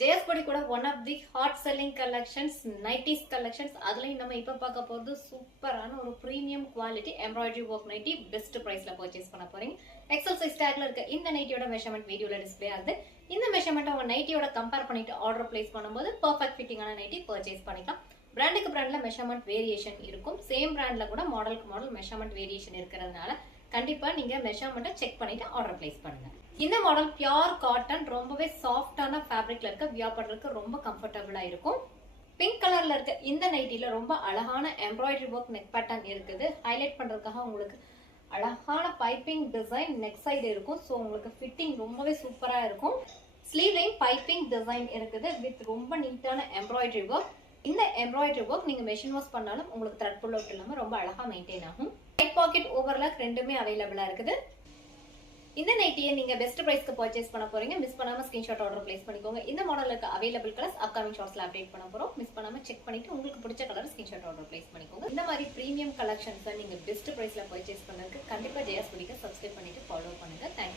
ஜெயஸ்படி கூட one of the hot selling collections nighties collections. அதுலயும் நம்ம இப்ப பார்க்க போறது சூப்பரான ஒரு premium quality embroidery work nighty best பிரைஸ்ல பர்ச்சேஸ் பண்ண போறீங்க. எக்ஸல் சைஸ் டேக்ல இருக்க இந்த நைட்டியோட மெஷர்மெண்ட் வீடியோல டிஸ்பிளே ஆகுது. இந்த மெஷர்மெண்ட் உங்க நைட்டியோட கம்பேர் பண்ணிட்டு ஆர்டர் பிளேஸ் பண்ணும்போது பெர்ஃபெக்ட் ஃபிட்டிங்கான நைட்டி பர்ச்சேஸ் பண்ணிக்கலாம். பிராண்டுக்கு பிராண்ட்ல மெஷர்மெண்ட் வேரியேஷன் இருக்கும். சேம் பிராண்ட்ல கூட மாடலுக்கு மாடல் மெஷர்மெண்ட் வேரியேஷன் இருக்கிறதுனால கண்டிப்பா நீங்க மெஷர்மெண்ட்டை செக் பண்ணிட்டு ஆர்டர் பிளேஸ் பண்ணுங்க. இந்த மாடல் பியூர் காட்டன், ரொம்பவே சாஃப்டான ஃபேப்ரிக்ல இருக்க, வியர் பண்றதுக்கு ரொம்ப கம்ஃபர்டபுளா இருக்கும். பிங்க் கலர்ல இருக்க இந்த நைட்டில ரொம்ப அழகான எம்ப்ராய்டரி ஒர்க் நெக் பேட்டர்ன் இருக்குது. ஹைலைட் பண்றதுக்காக உங்களுக்கு அழகான பைப்பிங் டிசைன் நெக் சைடு இருக்கும். ஸோ உங்களுக்கு ஃபிட்டிங் ரொம்பவே சூப்பரா இருக்கும். ஸ்லீவ்லையும் பைப்பிங் டிசைன் இருக்குது வித் ரொம்ப நீட்டான எம்ப்ராய்டரி ஒர்க். இந்த எம்ப்ராய்டரி ஒர்க் நீங்க மெஷின் வாஷ் பண்ணாலும் உங்களுக்கு த்ரெட் புல் அவுட் இல்லாம ரொம்ப அழகா மெயின்டைன் ஆகும். ரைட் பாக்கெட் ஓவர்லாக் ரெண்டுமே அவைலபிளா இருக்குது. இந்த நைட்டியை நீங்க பெஸ்ட் பிரைஸ்க்கு பர்ச்சேஸ் பண்ண போறீங்க. மிஸ் பண்ணாம ஸ்கிரீன்ஷாட் ஆர்டர் பிளேஸ் பண்ணிக்கோங்க. இந்த மாடலுக்கு அவைலபிள் கலர்ஸ் அப்கமிங் ஷார்ட்ஸ்ல அப்டேட் பண்ண போறோம். மிஸ் பண்ணாம செக் பண்ணிட்டு உங்களுக்கு பிடிச்ச கலர் ஸ்கிரீன்ஷாட் ஆர்டர் பிளேஸ் பண்ணிக்கோங்க. இந்த மாதிரி பிரீமியம் கலெக்ஷன்ஸ் நீங்க பெஸ்ட் பிரைஸ்ல பர்ச்சேஸ் பண்ணதுக்கு கண்டிப்பா ஜெயாஸ்படிக்கு சப்ஸ்கிரைப் பண்ணிட்டு ஃபாலோ பண்ணுங்க. தேங்க்யூ.